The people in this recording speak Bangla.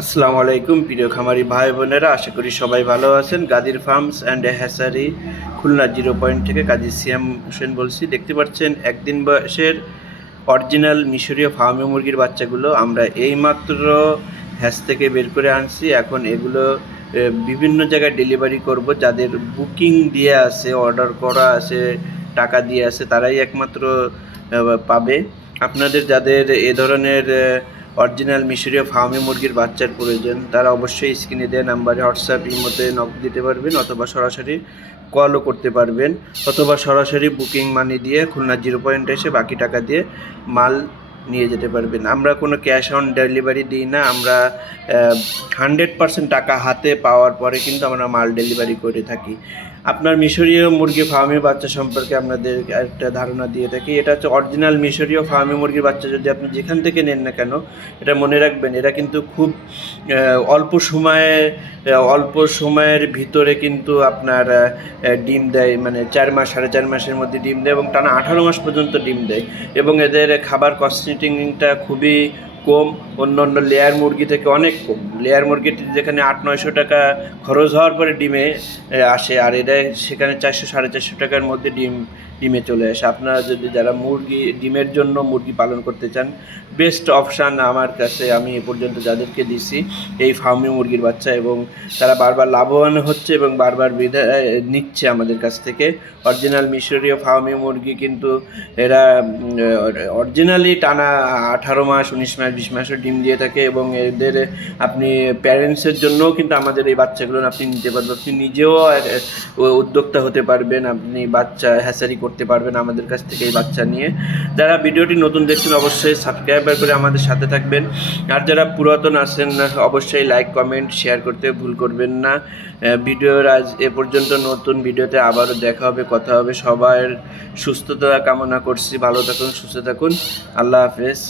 আসসালামু আলাইকুম, প্রিয় খামারি ভাই বোনেরা, আশা করি সবাই ভালো আছেন। গাদির farms and hatchery, Khulna zero point থেকে কাজী সিএম হোসেন বলছি। দেখতে পাচ্ছেন, একদিন বয়সের অরিজিনাল মিশরীয় ফার্মে মুরগির বাচ্চাগুলো আমরা এইমাত্র হ্যাস থেকে বের করে আনছি। এখন এগুলো বিভিন্ন জায়গায় ডেলিভারি করব। যাদের বুকিং দিয়ে আছে, অর্ডার করা আছে, টাকা দিয়ে আছে, তারাই একমাত্র পাবে। আপনাদের যাদের এ ধরনের অরিজিনাল মিশরীয় ফার্মি মুরগির বাচ্চার প্রয়োজন। তারা অবশ্যই স্ক্রিনে দেওয়া নাম্বারে হোয়াটসঅ্যাপ ইমোতে নক দিতে পারবেন অথবা সরাসরি কলও করতে পারবেন। অথবা সরাসরি বুকিং মানি দিয়ে খুলনা জিরো পয়েন্ট এসে বাকি টাকা দিয়ে মাল নিয়ে যেতে পারবেন। আমরা কোনো ক্যাশ অন ডেলিভারি দিই না, আমরা হান্ড্রেড পার্সেন্ট টাকা হাতে পাওয়ার পরে কিন্তু আমরা মাল ডেলিভারি করে থাকি। আপনার মিশরীয় মুরগি ফার্মি বাচ্চা সম্পর্কে আপনাদের একটা ধারণা দিয়ে থাকি। এটা হচ্ছে অরিজিনাল মিশরীয় ফার্মি মুরগির বাচ্চা, যদি আপনি যেখান থেকে নেন না কেন, এটা মনে রাখবেন, এরা কিন্তু খুব অল্প সময়ে অল্প সময়ের ভিতরে কিন্তু আপনার ডিম দেয় মানে চার মাস, সাড়ে চার মাসের মধ্যে ডিম দেয় এবং টানা আঠারো মাস পর্যন্ত ডিম দেয়। এবং এদের খাবার কস্টিংটা খুবই কম, অন্য অন্য লেয়ার মুরগি থেকে অনেক কম। লেয়ার মুরগিটি যেখানে আট, নয়শো টাকা খরচ হওয়ার পরে ডিমে আসে, আর এরা সেখানে চারশো, সাড়ে চারশো টাকার মধ্যে ডিম, ডিমে চলে আসে। আপনারা যদি যারা মুরগি, ডিমের জন্য মুরগি পালন করতে চান বেস্ট অপশান আমার কাছে, আমি এ পর্যন্ত যাদেরকে দিছি, এই ফার্মি মুরগির বাচ্চা এবং তারা বারবার লাভবান হচ্ছে এবং বারবার বিধা নিচ্ছে আমাদের কাছ থেকে। অরিজিনাল মিশরীয় ফার্মি মুরগি কিন্তু এরা অরিজিনালি টানা আঠারো মাস, উনিশ মাস বিশ মাসও ডিম দিয়ে থাকে এবং এদের, আপনি প্যারেন্টসের জন্যও কিন্তু আমাদের এই বাচ্চাগুলো আপনি নিতে পারবেন। আপনি নিজেও উদ্যোক্তা হতে পারবেন, আপনি বাচ্চা হ্যাসারি করতে পারবেন আমাদের কাছ থেকে এই বাচ্চা নিয়ে। যারা ভিডিওটি নতুন দেখছেন, অবশ্যই সাবস্ক্রাইবার করে আমাদের সাথে থাকবেন। আর যারা পুরাতন আছেন, অবশ্যই লাইক কমেন্ট শেয়ার করতে ভুল করবেন না। ভিডিওর আজ এ পর্যন্ত নতুন ভিডিওতে আবারও দেখা হবে, কথা হবে। সবার সুস্থতা কামনা করছি। ভালো থাকুন, সুস্থ থাকুন। আল্লাহ হাফেজ।